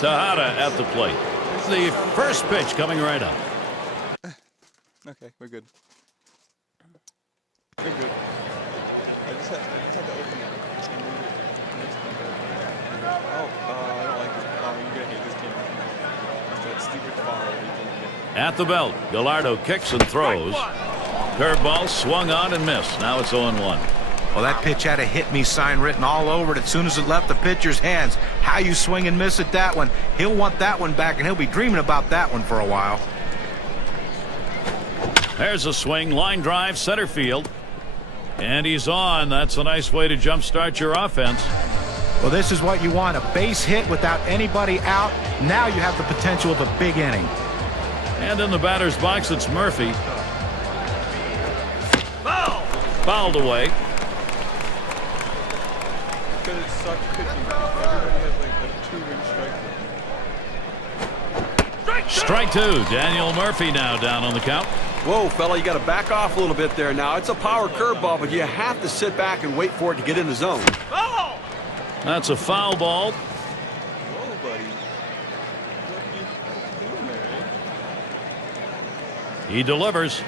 Tejada at the plate. The first pitch coming right up. Okay, we're good. We're good. I just had to open it. Oh, I don't like this. Oh, you're gonna hate this game. It's that stupid foul. At the belt, Gallardo kicks and throws. Curveball swung on and missed. Now it's 0-1. Well, that pitch had a hit me sign written all over it as soon as it left the pitcher's hands. How you swing and miss at that one. He'll want that one back, and he'll be dreaming about that one for a while. There's a swing, line drive, center field. And he's on. That's a nice way to jumpstart your offense. Well, this is what you want, a base hit without anybody out. Now you have the potential of a big inning. And in the batter's box, it's Murphy. Foul! Fouled away. Because it sucks pitching. Everybody has like a 2-win strike. Strike two. Daniel Murphy now down on the count. Whoa, fella, you got to back off a little bit there now. It's a power curveball, but you have to sit back and wait for it to get in the zone. Oh! That's a foul ball. Whoa, buddy. What are you doing there, eh? He delivers.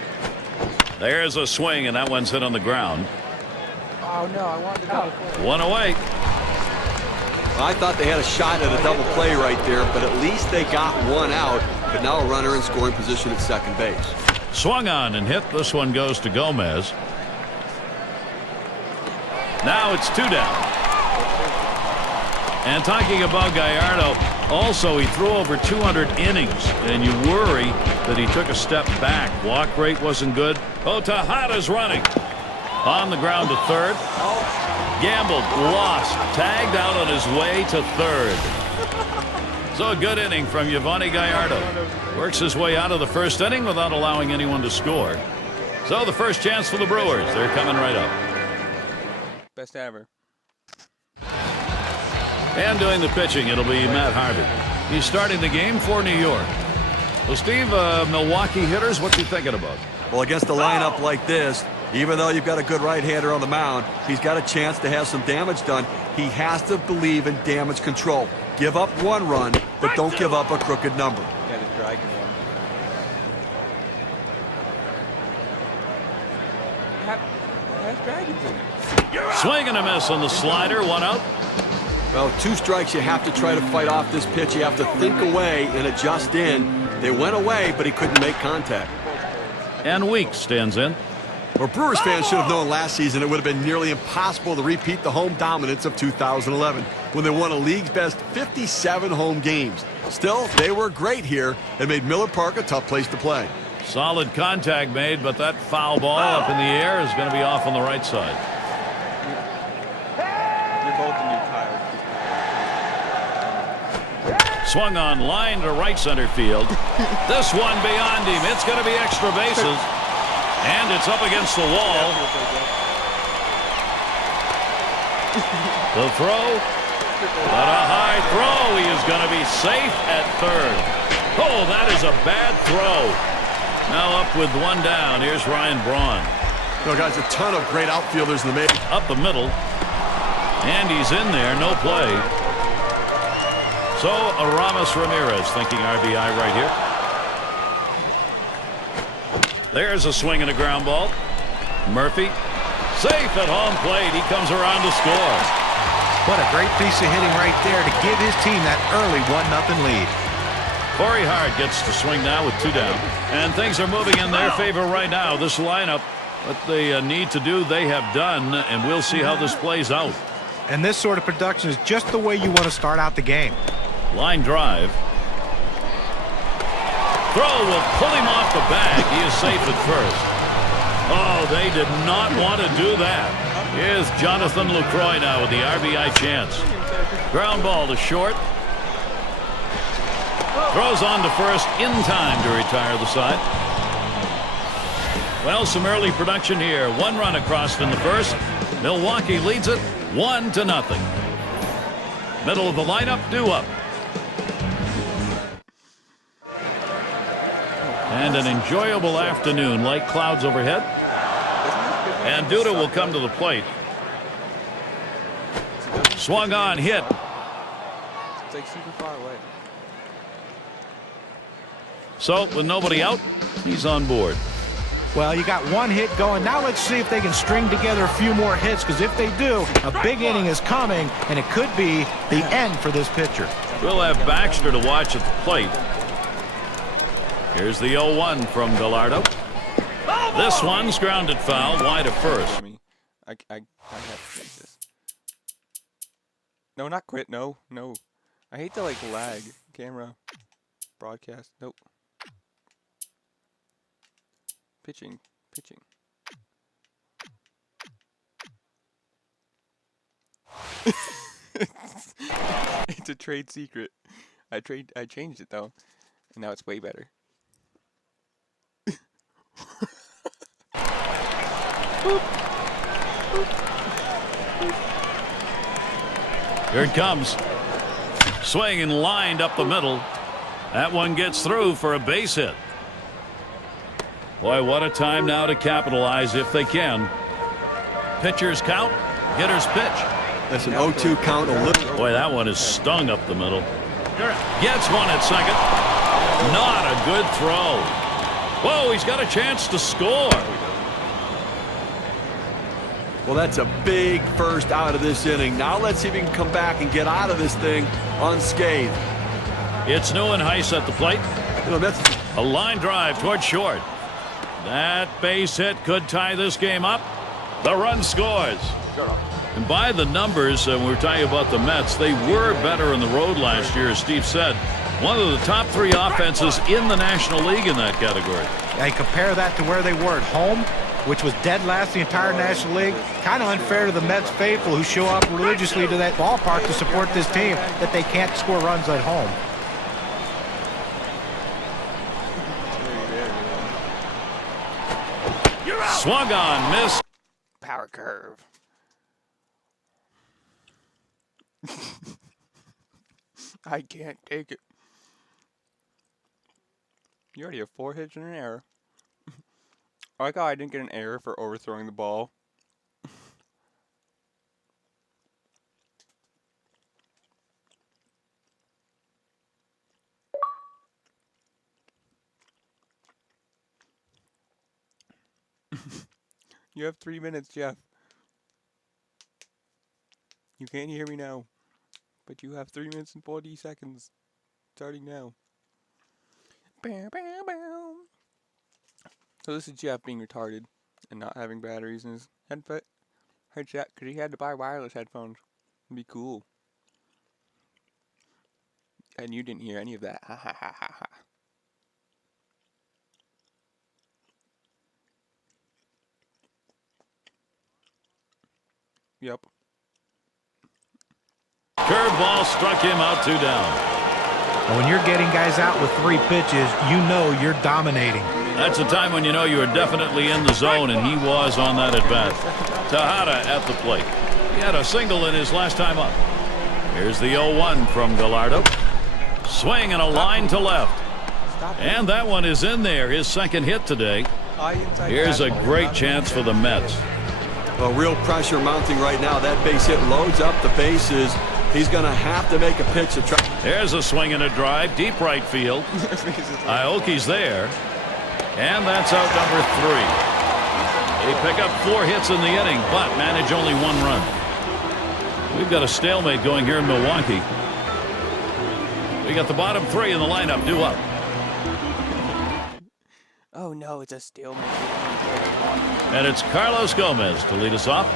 There's a swing, and that one's hit on the ground. Oh, no, I wanted to double play. One away. I thought they had a shot at a double play right there, but at least they got one out. But now a runner in scoring position at second base. Swung on and hit. This one goes to Gomez. Now it's 2 down. And talking about Gallardo, also he threw over 200 innings, and you worry that he took a step back. Walk rate wasn't good. Oh, Tejada's running. On the ground to third. Gambled, lost, tagged out on his way to third. So a good inning from Yovani Gallardo. Works his way out of the first inning without allowing anyone to score. So the first chance for the Brewers. They're coming right up. Best ever. And doing the pitching, it'll be Matt Harvey. He's starting the game for New York. Well, Steve, Milwaukee hitters, what you thinking about? Well, against a lineup like this, even though you've got a good right-hander on the mound, he's got a chance to have some damage done. He has to believe in damage control. Give up one run, but don't give up a crooked number. Yeah, the dragon one. It has dragons in it. Swing and a miss on the slider, 1 out. Well, 2 strikes, you have to try to fight off this pitch. You have to think away and adjust in. They went away, but he couldn't make contact. And Weeks stands in. Well, Brewers fans should have known last season it would have been nearly impossible to repeat the home dominance of 2011 when they won a league's best 57 home games. Still, they were great here and made Miller Park a tough place to play. Solid contact made, but that foul ball up in the air is going to be off on the right side. You're both the new Kyle. Swung on line to right center field. This one beyond him. It's going to be extra bases. And it's up against the wall. The throw. But a high throw. He is going to be safe at third. Oh, that is a bad throw. Now up with 1 down. Here's Ryan Braun. You know, guys, a ton of great outfielders in the making. Up the middle. And he's in there. No play. So Aramis Ramirez thinking RBI right here. There's a swing and a ground ball. Murphy safe at home plate. He comes around to score. What a great piece of hitting right there to give his team that early 1-0 lead. Corey Hart gets to swing now with 2 down. And things are moving in their favor right now. This lineup, what they need to do, they have done. And we'll see how this plays out. And this sort of production is just the way you want to start out the game. Line drive. Throw will pull him off the bag. He is safe at first. Oh, they did not want to do that. Here's Jonathan Lucroy now with the RBI chance. Ground ball to short. Throws on to first in time to retire the side. Well, some early production here. 1 run across in the first. Milwaukee leads it 1-0. Middle of the lineup, due up. And an enjoyable afternoon. Light clouds overhead. And Duda will come to the plate. Swung on, hit. It's like super far away. So with nobody out, he's on board. Well, you got one hit going. Now let's see if they can string together a few more hits, because if they do, a big inning is coming, and it could be the end for this pitcher. We'll have Baxter to watch at the plate. Here's the 0-1 from Gallardo. This one's grounded foul wide of first. I have to fix this. No, not quit. No. I hate to like lag camera broadcast. Nope. Pitching. It's a trade secret. I changed it though, and now it's way better. Here it comes. Swing and lined up the middle. That one gets through for a base hit. Boy, what a time now to capitalize if they can. Pitchers count, hitters pitch. That's an 0-2 count. Boy, that one is stung up the middle. Gets one at second. Not a good throw. Whoa, he's got a chance to score. Well, that's a big first out of this inning. Now let's see if he can come back and get out of this thing unscathed. It's Neuenhuis at the plate. You know, that's a line drive toward short. That base hit could tie this game up. The run scores. And by the numbers, we were talking about the Mets, they were better on the road last year, as Steve said. One of the top 3 offenses in the National League in that category. And compare that to where they were at home, which was dead last the entire National League. Kind of unfair to the Mets faithful who show up religiously to that ballpark to support this team, that they can't score runs at home. Swung on, missed. Power curve. I can't take it. You already have 4 hits and an error. I like how I didn't get an error for overthrowing the ball. You have 3 minutes, Jeff. You can't hear me now. But you have 3 minutes and 40 seconds. Starting now. Bow, bow, bow. So this is Jeff being retarded and not having batteries in his headset. Because he had to buy wireless headphones. It'd be cool. And you didn't hear any of that. Ha ha ha ha ha. Yep. Curveball struck him out 2 down. And when you're getting guys out with 3 pitches, you know you're dominating. That's a time when you know you're definitely in the zone, and he was on that at bat. Tejada at the plate. He had a single in his last time up. Here's the 0-1 from Gallardo. Swing and a line to left. And that one is in there, his second hit today. Here's a great chance for the Mets. well, real pressure mounting right now. That base hit loads up the bases. He's going to have to make a pitch to try. There's a swing and a drive, deep right field. Aoki's there. And that's out number 3. They pick up 4 hits in the inning, but manage only 1 run. We've got a stalemate going here in Milwaukee. We got the bottom 3 in the lineup due up. Oh no, it's a stalemate. And it's Carlos Gomez to lead us off.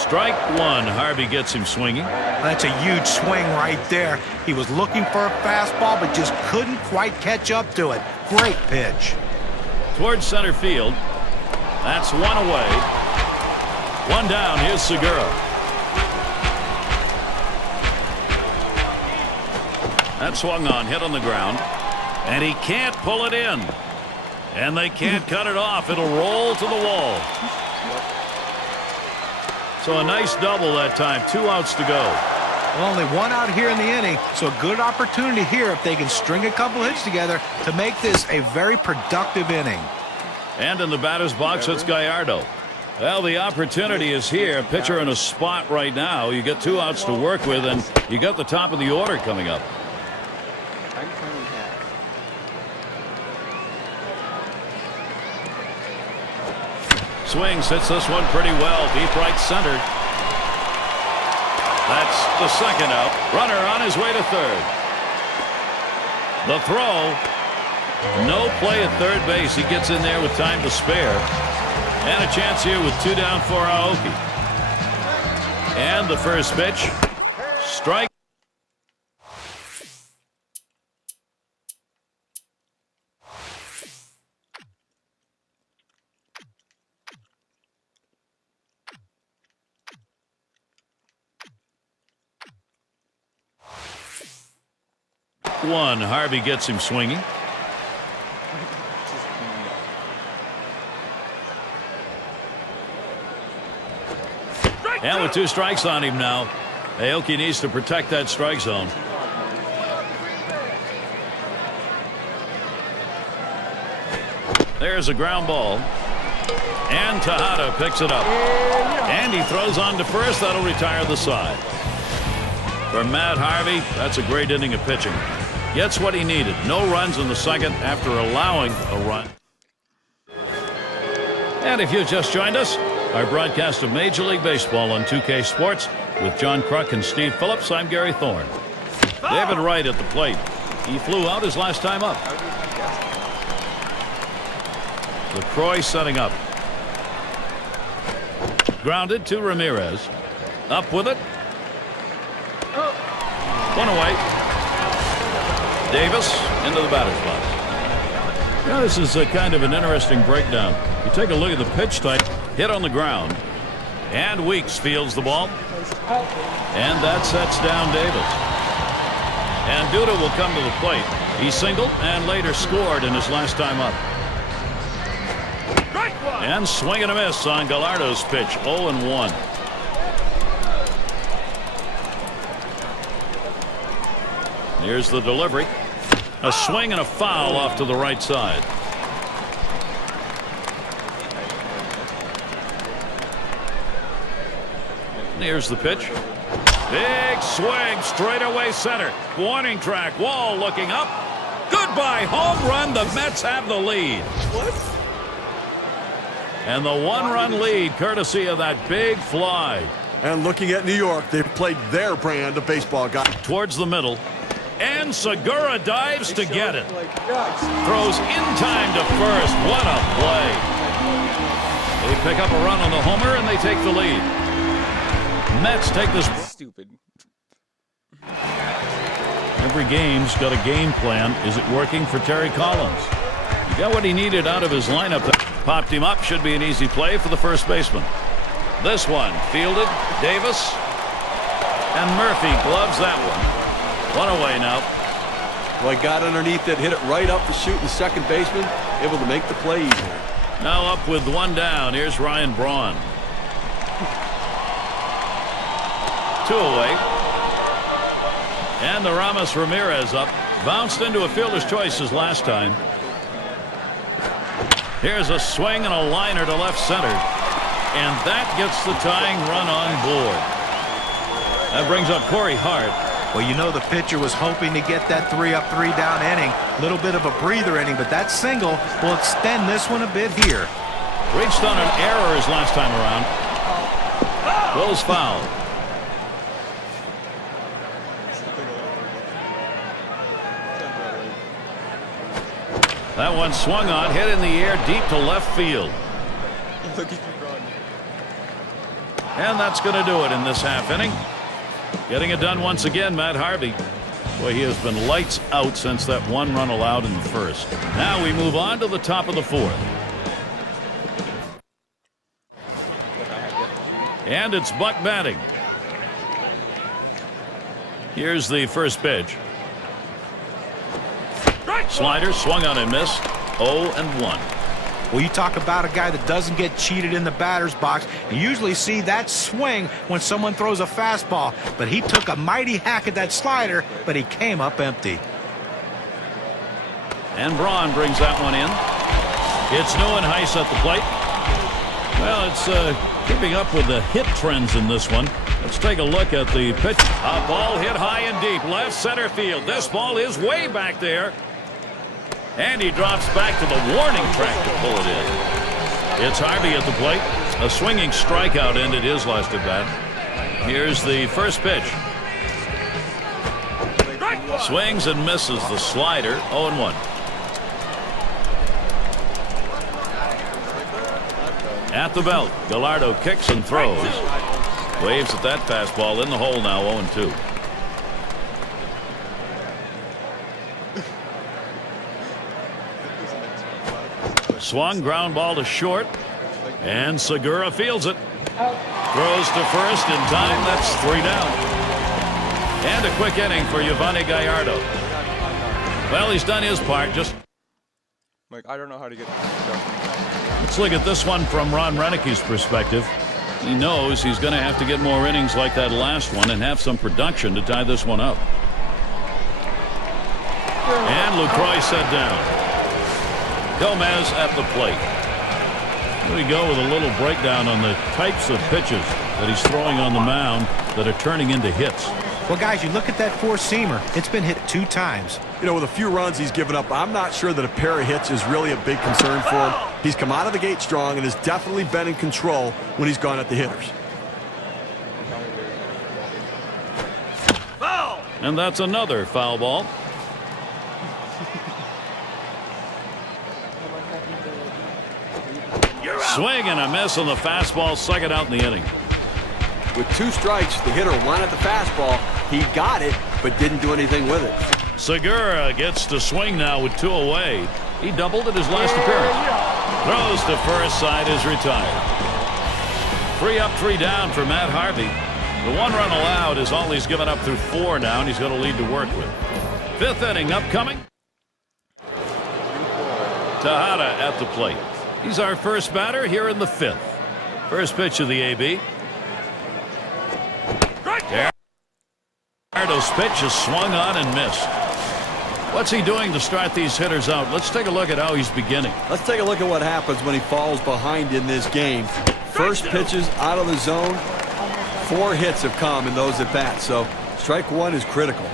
Strike 1. Harvey gets him swinging. That's a huge swing right there. He was looking for a fastball, but just couldn't quite catch up to it. Great pitch. Towards center field. That's 1 away. 1 down. Here's Segura. That swung on, hit on the ground. And he can't pull it in. And they can't cut it off. It'll roll to the wall. So a nice double that time. 2 outs to go. Well, only 1 out here in the inning, so a good opportunity here if they can string a couple hits together to make this a very productive inning. And in the batter's box, it's Gallardo. Well, the opportunity is here. Pitcher in a spot right now. You get 2 outs to work with, and you got the top of the order coming up. Swings, hits this one pretty well. Deep right center. That's the second out. Runner on his way to third. The throw. No play at third base. He gets in there with time to spare. And a chance here with 2 down for Aoki. And the first pitch. Strike. One. Harvey gets him swinging. And with 2 strikes on him now, Aoki needs to protect that strike zone. There's a ground ball. And Tejada picks it up. And he throws on to first. That'll retire the side. For Matt Harvey, that's a great inning of pitching. Gets what he needed. No runs in the second after allowing a run. And if you've just joined us, our broadcast of Major League Baseball on 2K Sports with John Kruk and Steve Phillips. I'm Gary Thorne. David Wright at the plate. He flew out his last time up. LaCroix setting up. Grounded to Ramirez. Up with it. One away. Davis into the batter's box. Now this is a kind of an interesting breakdown. You take a look at the pitch type. Hit on the ground. And Weeks fields the ball. And that sets down Davis. And Duda will come to the plate. He singled and later scored in his last time up. And swing and a miss on Gallardo's pitch. 0-1. Here's the delivery. A swing and a foul off to the right side. Here's the pitch. Big swing straight away center. Warning track. Wall looking up. Goodbye home run. The Mets have the lead. What? And the 1-run lead courtesy of that big fly. And looking at New York, they've played their brand of baseball, guys. Towards the middle. And Segura dives to get it. Throws in time to first. What a play. They pick up a run on the homer and they take the lead. Mets take this. Stupid. Every game's got a game plan. Is it working for Terry Collins? He got what he needed out of his lineup. Popped him up. Should be an easy play for the first baseman. This one fielded. Davis. And Murphy gloves that one. 1 away now. Well, he got underneath it, hit it right up the chute, the second baseman, able to make the play easier. Now up with 1 down. Here's Ryan Braun. 2 away. And the Ramos Ramirez up. Bounced into a fielder's choice as last time. Here's a swing and a liner to left center. And that gets the tying run on board. That brings up Corey Hart. Well, you know the pitcher was hoping to get that 3-up, 3-down inning. Little bit of a breather inning, but that single will extend this one a bit here. Reached on an error his last time around. Goes foul. That one swung on, hit in the air deep to left field. And that's going to do it in this half inning. Getting it done once again, Matt Harvey. Boy, he has been lights out since that 1 run allowed in the first. Now we move on to the top of the 4th. And it's Buck batting. Here's the first pitch. Slider swung on and missed. 0-1. Well, you talk about a guy that doesn't get cheated in the batter's box. You usually see that swing when someone throws a fastball, but he took a mighty hack at that slider, but he came up empty. And Braun brings that one in. It's Neuenhuis at the plate. Well, it's keeping up with the hit trends in this one. Let's take a look at the pitch. A ball hit high and deep, left center field. This ball is way back there. And he drops back to the warning track to pull it in. It's Harvey at the plate. A swinging strikeout ended his last at bat. Here's the first pitch. Swings and misses the slider. 0-1. At the belt, Gallardo kicks and throws. Waves at that fastball in the hole now. 0-2. Swung, ground ball to short, and Segura fields it. Throws to first in time. That's 3 down. And a quick inning for Yovani Gallardo. Well, he's done his part. Just Like, I don't know how to get. let's look at this one from Ron Renicke's perspective. He knows he's going to have to get more innings like that last one and have some production to tie this one up. And Lucroy set down. Gomez at the plate. Here we go with a little breakdown on the types of pitches that he's throwing on the mound that are turning into hits. Well, guys, you look at that four-seamer. It's been hit 2 times. You know, with a few runs he's given up, I'm not sure that a pair of hits is really a big concern for him. He's come out of the gate strong and has definitely been in control when he's gone at the hitters. And that's another foul ball. Swing and a miss on the fastball, second out in the inning. With 2 strikes, the hitter wanted the fastball. He got it, but didn't do anything with it. Segura gets to swing now with 2 away. He doubled at his last appearance. Throws to first, side is retired. 3 up, 3 down for Matt Harvey. The 1 run allowed is all he's given up through 4 now, and he's got a lead to work with. 5th inning upcoming. Tejada at the plate. He's our first batter here in the 5th. First pitch of the AB. Gallardo's pitch is swung on and missed. What's he doing to start these hitters out? Let's take a look at how he's beginning. Let's take a look at what happens when he falls behind in this game. First pitches out of the zone. 4 hits have come in those at bats, so strike 1 is critical.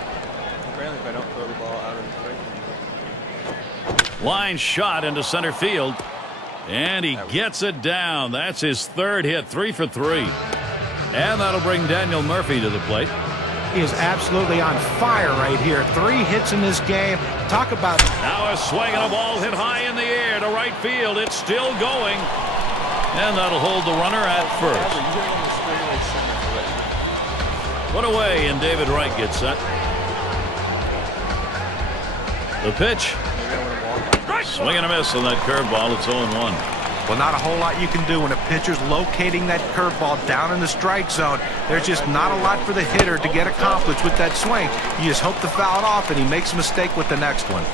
Apparently, if I don't throw the ball out of the strike. Line shot into center field. And he gets it down. That's his 3rd hit, 3 for 3. And that'll bring Daniel Murphy to the plate. He is absolutely on fire right here. 3 hits in this game. Talk about... Now a swing and a ball hit high in the air to right field. It's still going. And that'll hold the runner at first. What away, and David Wright gets set. The pitch. Swing and a miss on that curveball. It's 0-1. Well, not a whole lot you can do when a pitcher's locating that curveball down in the strike zone. There's just not a lot for the hitter to get accomplished with that swing. You just hope to foul it off, and he makes a mistake with the next one.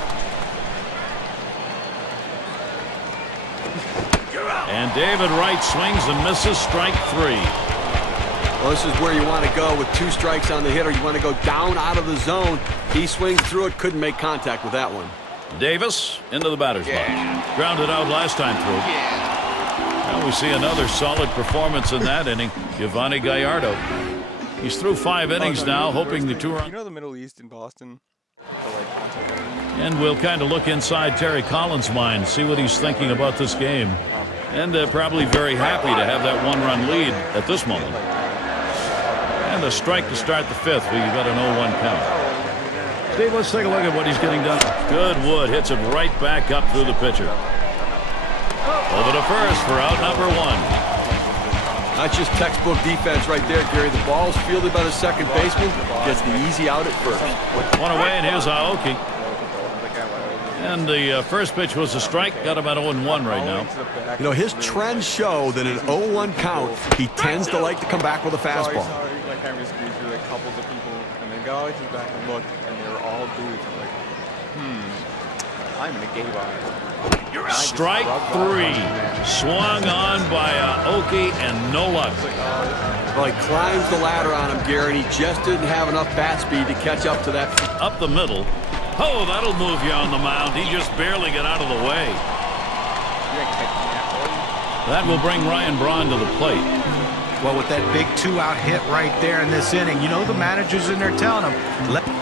And David Wright swings and misses, strike 3. Well, this is where you want to go with 2 strikes on the hitter. You want to go down out of the zone. He swings through it, couldn't make contact with that one. Davis into the batter's box. Grounded out last time through. Now we see another solid performance in that inning. Yovani Gallardo. He's through 5 innings now, hoping the 2 run. You know the Middle East in Boston? And we'll kind of look inside Terry Collins' mind, see what he's thinking about this game. And probably very happy to have that 1-run lead at this moment. And a strike to start the 5th. We've got an 0-1 count. Steve, let's take a look at what he's getting done. Good wood. Hits it right back up through the pitcher. Over to first for out number 1. That's just textbook defense right there, Gary. The ball's fielded by the second baseman. Gets the easy out at first. 1 away, and here's Aoki. And the first pitch was a strike. Got him at 0-1 right now. You know, his trends show that in an 0-1 count, he tends to like to come back with a fastball. My camera screwed through like couples of people, and then got all the way back and looked, and they were all dudes. I'm like, I'm in a gay bar. Strike 3. Swung on by Aoki, and no luck. Well, he climbs the ladder on him, Gary, and he just didn't have enough bat speed to catch up to that. Up the middle. Oh, that'll move you on the mound. He just barely got out of the way. That will bring Ryan Braun to the plate. Well, with that big 2-out hit right there in this inning, you know the manager's in there telling him.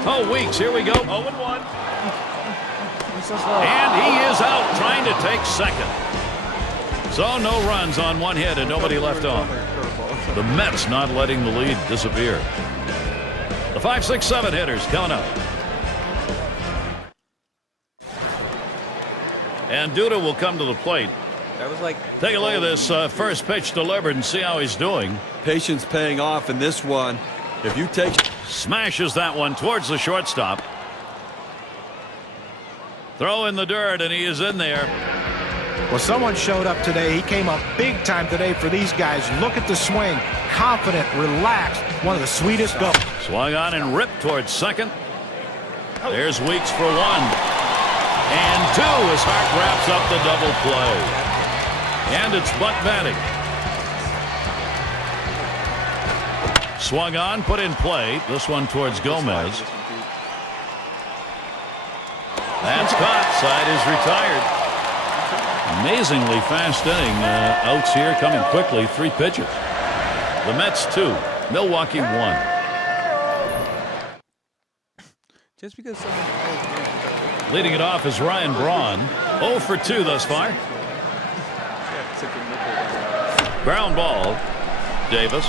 Oh, Weeks, here we go. 0-1. And he is out trying to take second. So no runs on one hit and nobody left on. The Mets not letting the lead disappear. The 5, 6, 7 hitters coming up. And Duda will come to the plate. That was like. Take a look at this first pitch delivered and see how he's doing. Patience paying off in this one. If you take. Smashes that one towards the shortstop. Throw in the dirt and he is in there. Well, someone showed up today. He came up big time today for these guys. Look at the swing. Confident, relaxed. One of the sweetest go. Swung on and ripped towards second. There's Weeks for 1. And 2 as Hart wraps up the double play. And it's Buck batting. Swung on, put in play. This one towards Gomez. That's caught. Side is retired. Amazingly fast inning. Outs here coming quickly. 3 pitches. The Mets 2. Milwaukee 1. Just because someone. Leading it off is Ryan Braun. 0 for 2 thus far. Ground ball. Davis.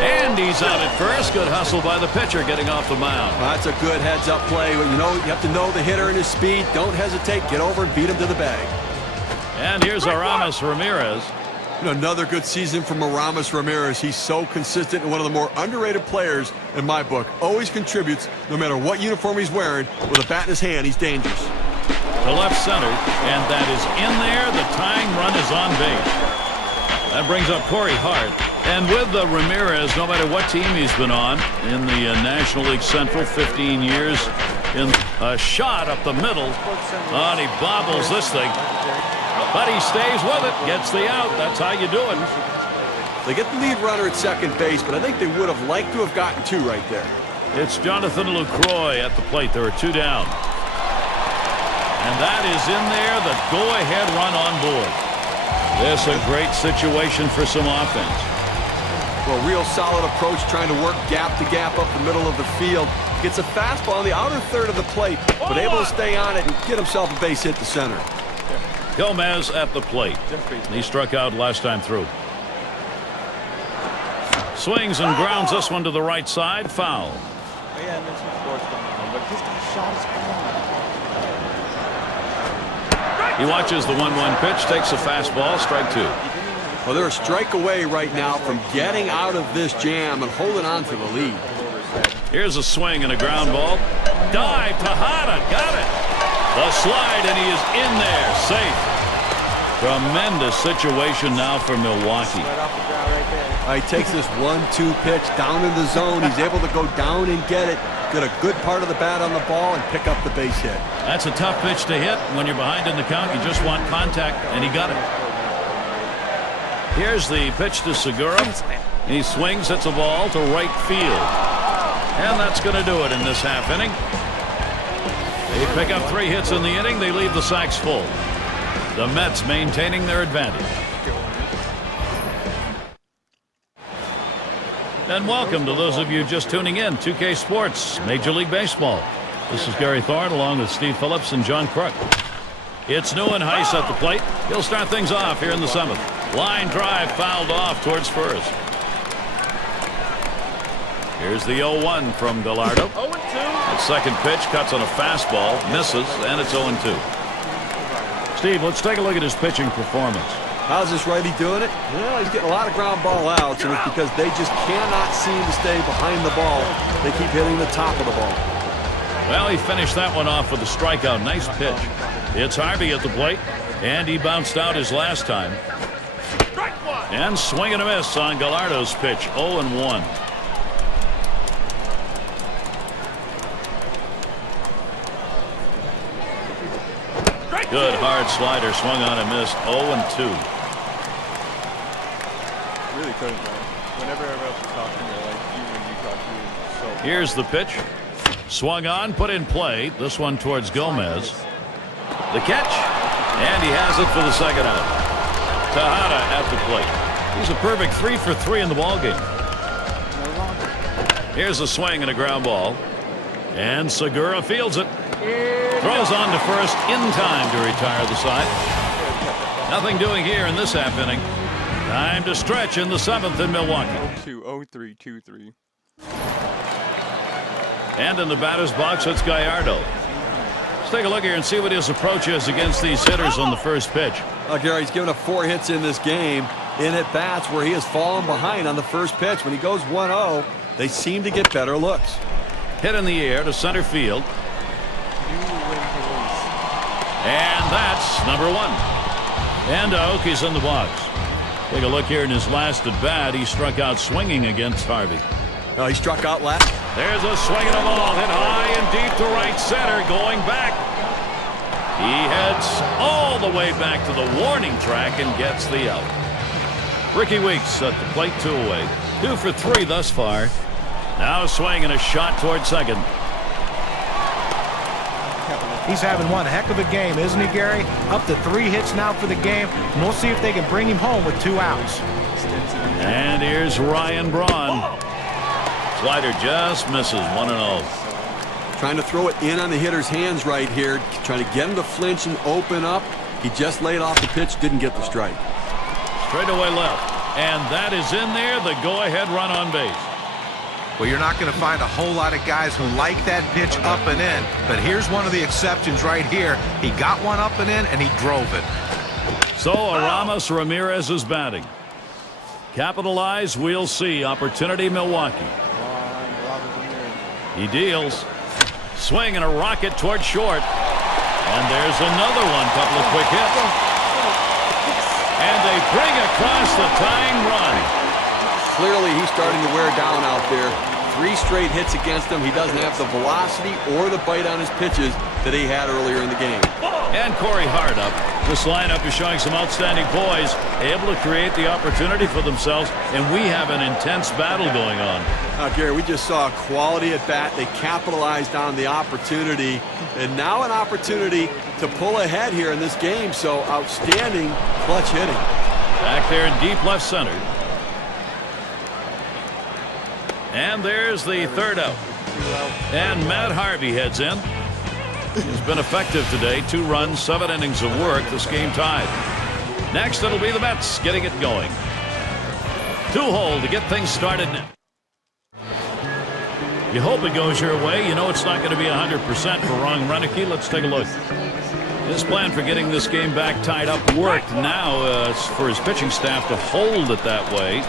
And he's out at first. Good hustle by the pitcher getting off the mound. Well, that's a good heads-up play. You know, you have to know the hitter and his speed. Don't hesitate. Get over and beat him to the bag. And here's Aramis Ramirez. You know, another good season from Aramis Ramirez. He's so consistent and one of the more underrated players in my book. Always contributes no matter what uniform he's wearing. With a bat in his hand, he's dangerous. To left center, and that is in there. The tying run is on base. That brings up Corey Hart. And with the Ramirez, no matter what team he's been on in the National League Central, 15 years, in a shot up the middle. Oh, and he bobbles this thing. But he stays with it, gets the out. That's how you do it. They get the lead runner at second base, but I think they would have liked to have gotten 2 right there. It's Jonathan Lucroy at the plate. There are 2 down. And that is in there, the go-ahead run on board. This a great situation for some offense. Well, real solid approach, trying to work gap to gap up the middle of the field. Gets a fastball on the outer third of the plate, but able to stay on it and get himself a base hit to center. Gomez at the plate. He struck out last time through. Swings and grounds this one to the right side. Foul. He watches the 1-1 pitch, takes a fastball, strike 2. Well, they're a strike away right now from getting out of this jam and holding on to the lead. Here's a swing and a ground ball. Dive, Tejada, got it. The slide, and he is in there, safe. Tremendous situation now for Milwaukee. He takes this 1-2 pitch down in the zone. He's able to go down and get it. Get a good part of the bat on the ball and pick up the base hit. That's a tough pitch to hit when you're behind in the count. You just want contact, and he got it. Here's the pitch to Segura. He swings, hits a ball to right field. And that's going to do it in this half inning. They pick up 3 hits in the inning. They leave the sacks full. The Mets maintaining their advantage. And welcome to those of you just tuning in. 2K Sports, Major League Baseball. This is Gary Thorne along with Steve Phillips and John Crook. It's Nguyen Heiss at the plate. He'll start things off here in the 7th. Line drive fouled off towards first. Here's the 0-1 from Gallardo. 0-2. That second pitch cuts on a fastball, misses, and it's 0-2. Steve, let's take a look at his pitching performance. How's this righty doing it? Well, he's getting a lot of ground ball outs, and it's because they just cannot seem to stay behind the ball. They keep hitting the top of the ball. Well, he finished that one off with a strikeout. Nice pitch. It's Harvey at the plate, and he bounced out his last time. And swing and a miss on Gallardo's pitch, 0-1. Good hard slider, swung on and missed, 0-2. Really couldn't, man. Whenever everyone else was talking, they're like, even when you talk to him, so. Here's the pitch. Swung on, put in play. This one towards Gomez. The catch, and he has it for the second out. Tejada at the plate. He's a perfect 3 for 3 in the ballgame. Here's a swing and a ground ball. And Segura fields it. Throws on to first in time to retire the side. Nothing doing here in this half inning. Time to stretch in the 7th in Milwaukee. 0-2, 0-3, 2-3. And in the batter's box, it's Gallardo. Let's take a look here and see what his approach is against these hitters on the first pitch. Gary, he's given up 4 hits in this game in at-bats where he has fallen behind on the first pitch. When he goes 1-0, they seem to get better looks. Hit in the air to center field. And that's number 1. And Aoki's in the box. Take a look here in his last at-bat. He struck out swinging against Harvey. He struck out last. There's a swing and a ball hit high and deep to right center. Going back. He heads all the way back to the warning track and gets the out. Ricky Weeks at the plate, 2 away. 2 for 3 thus far. Now a swing and a shot toward second. He's having one heck of a game, isn't he, Gary? Up to 3 hits now for the game, and we'll see if they can bring him home with 2 outs. And here's Ryan Braun. Slider just misses, 1-0. Trying to throw it in on the hitter's hands right here. Trying to get him to flinch and open up. He just laid off the pitch, didn't get the strike. Straight away left. And that is in there, the go-ahead run on base. Well, you're not going to find a whole lot of guys who like that pitch up and in. But here's one of the exceptions right here. He got one up and in, and he drove it. So Aramis Ramirez is batting. Capitalize, we'll see. Opportunity, Milwaukee. He deals. Swing and a rocket toward short. And there's another one. Couple of quick hits. And they bring across the tying run. Clearly, he's starting to wear down out there. 3 straight hits against him. He doesn't have the velocity or the bite on his pitches that he had earlier in the game. And Corey Hart up. This lineup is showing some outstanding poise, able to create the opportunity for themselves, and we have an intense battle going on. Gary, we just saw a quality at bat. They capitalized on the opportunity, and now an opportunity to pull ahead here in this game. So outstanding clutch hitting. Back there in deep left center. And there's the 3rd out. And Matt Harvey heads in. He's been effective today. 2 runs, 7 innings of work. This game tied. Next, it'll be the Mets getting it going. 2-hole to get things started now. You hope it goes your way. You know it's not going to be 100% for Ron Renicky. Let's take a look. His plan for getting this game back tied up worked. Now it's for his pitching staff to hold it that way.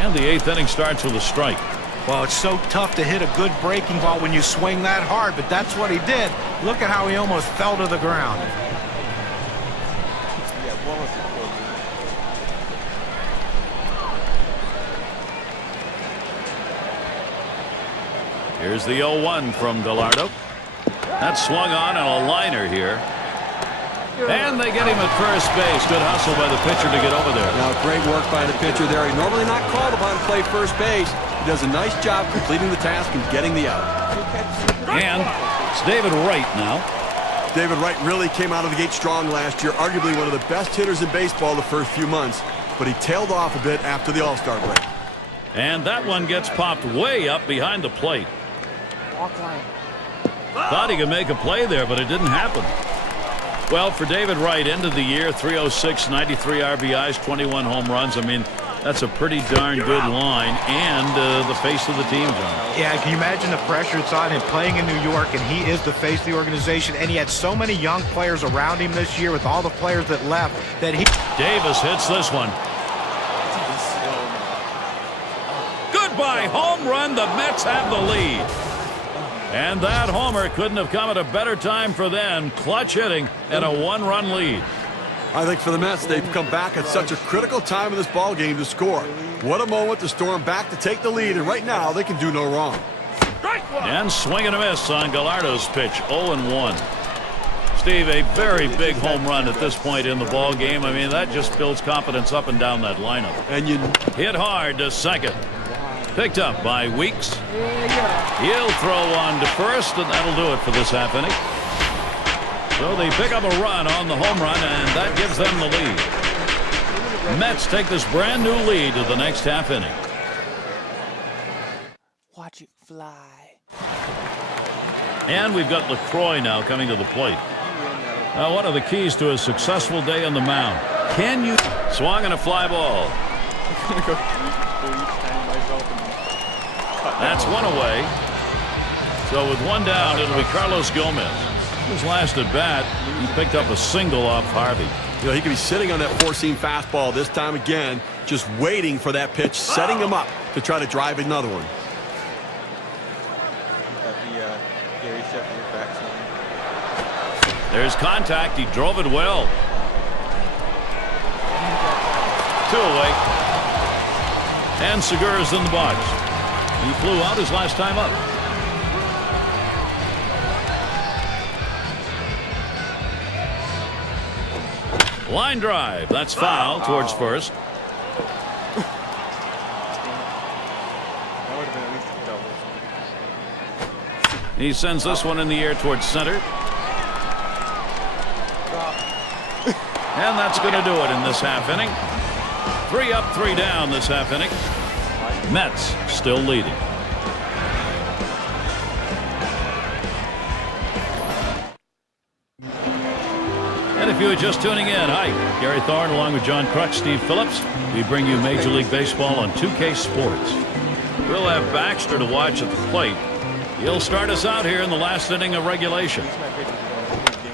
And the 8th inning starts with a strike. Well, it's so tough to hit a good breaking ball when you swing that hard, but that's what he did. Look at how he almost fell to the ground. Here's the 0-1 from Gallardo. That's swung on a liner here. And they get him at first base. Good hustle by the pitcher to get over there. Now, great work by the pitcher there. He normally not called upon to play first base. He does a nice job completing the task and getting the out. And it's David Wright now. David Wright really came out of the gate strong last year. Arguably one of the best hitters in baseball the first few months. But he tailed off a bit after the All-Star break. And that one gets popped way up behind the plate. Thought he could make a play there, but it didn't happen. Well, for David Wright, end of the year, 306, 93 RBIs, 21 home runs. I mean, that's a pretty darn good line, and the face of the team, John. Yeah, can you imagine the pressure it's on him playing in New York, and he is the face of the organization, and he had so many young players around him this year with all the players that left that he... Davis hits this one. Goodbye, home run. The Mets have the lead. And that homer couldn't have come at a better time for them. Clutch hitting and a 1-run lead. I think for the Mets, they've come back at such a critical time in this ball game to score. What a moment to storm back to take the lead, and right now they can do no wrong. And swing and a miss on Gallardo's pitch, 0-1. Steve, a very big home run at this point in the ball game. I mean, that just builds confidence up and down that lineup. And you hit hard to second. Picked up by Weeks. He'll throw on to first, and that'll do it for this half inning. So they pick up a run on the home run, and that gives them the lead. Mets take this brand new lead to the next half inning. Watch it fly. And we've got LaCroix now coming to the plate. Now, one of the keys to a successful day on the mound. Can you swung on a fly ball? That's one away. So with one down, it'll be Carlos Gomez. His last at bat, he picked up a single off Harvey. You know, he could be sitting on that four-seam fastball this time again, just waiting for that pitch, setting him up to try to drive another one. There's contact. He drove it well. 2 away. And Segura's in the box. He flew out his last time up. Line drive. That's foul towards first. He sends this one in the air towards center. And that's going to do it in this half inning. 3 up, 3 down this half inning. Mets still leading. And if you are just tuning in, hi, Gary Thorne along with John Kruk, Steve Phillips. We bring you Major League Baseball on 2K Sports. We'll have Baxter to watch at the plate. He'll start us out here in the last inning of regulation.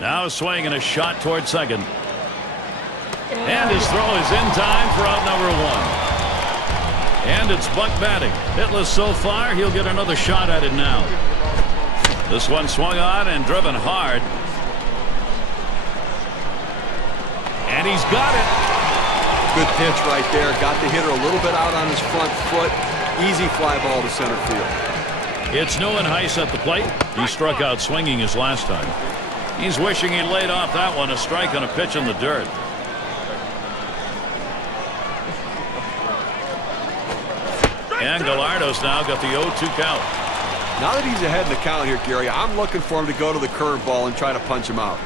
Now a swing and a shot towards second. And his throw is in time for out number 1. And it's Buck batting. Hitless so far, he'll get another shot at it now. This one swung on and driven hard. And he's got it. Good pitch right there. Got the hitter a little bit out on his front foot. Easy fly ball to center field. It's Neuenhuis at the plate. He struck out swinging his last time. He's wishing he laid off that one, a strike on a pitch in the dirt. And Gallardo's now got the 0-2 count. Now that he's ahead in the count here, Gary, I'm looking for him to go to the curveball and try to punch him out.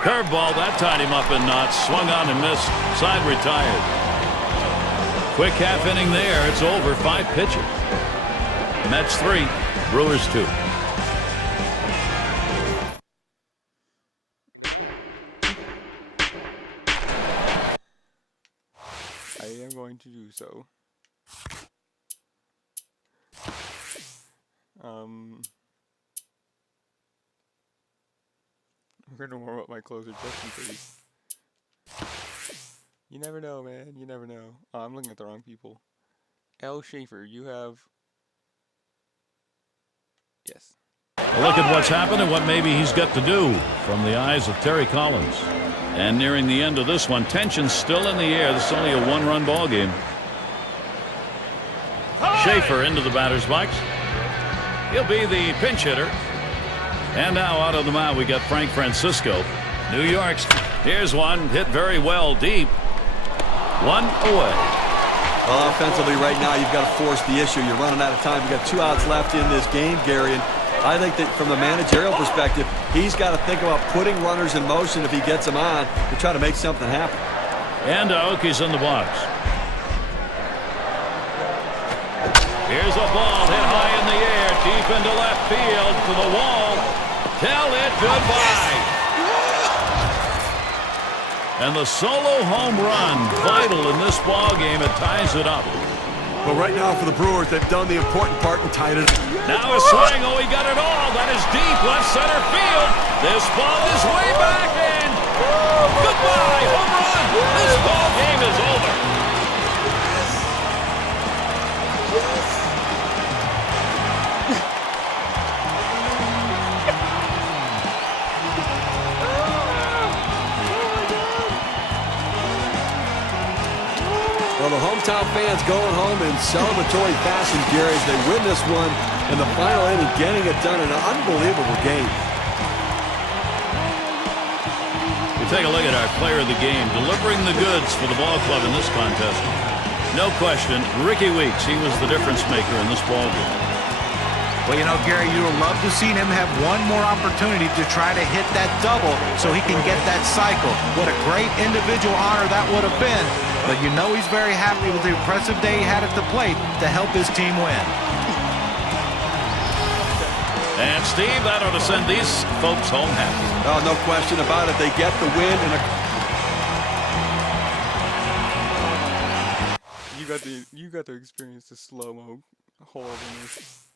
Curveball, that tied him up in knots. Swung on and missed. Side retired. Quick half inning there. It's over. 5 pitches. Mets 3, Brewers 2. I am going to do so. We're gonna warm up my closer just in case. You never know, man. You never know. Oh, I'm looking at the wrong people. L. Schaefer, you have... Yes. A look at what's happened and what maybe he's got to do from the eyes of Terry Collins. And nearing the end of this one, tension's still in the air. This is only a 1-run ball game. Schaefer into the batter's box. He'll be the pinch hitter. And now out of the mound we got Frank Francisco. New York's. Here's one hit very well deep. 1 away. Well, offensively right now you've got to force the issue. You're running out of time. You've got 2 outs left in this game, Gary. And I think that from the managerial perspective, he's got to think about putting runners in motion if he gets them on to try to make something happen. And Aoki's in the box. Here's a ball hit high in the air, deep into left field to the wall. Tell it goodbye. And the solo home run, vital in this ball game. It ties it up. But right now for the Brewers, they've done the important part and tied it up. Now a swing. Oh, he got it all. That is deep left center field. This ball is way back in. Goodbye, home run. This ball game is over. Well, the hometown fans going home in celebratory fashion, Gary, as they win this one in the final inning, getting it done in an unbelievable game. We take a look at our player of the game, delivering the goods for the ball club in this contest. No question, Ricky Weeks, he was the difference maker in this ball game. Well, you know, Gary, you would love to see him have one more opportunity to try to hit that double so he can get that cycle. What a great individual honor that would have been. But you know he's very happy with the impressive day he had at the plate to help his team win. And Steve, that ought to send these folks home happy. Oh, no question about it. They get the win in a... You got to experience the slow-mo horribleness.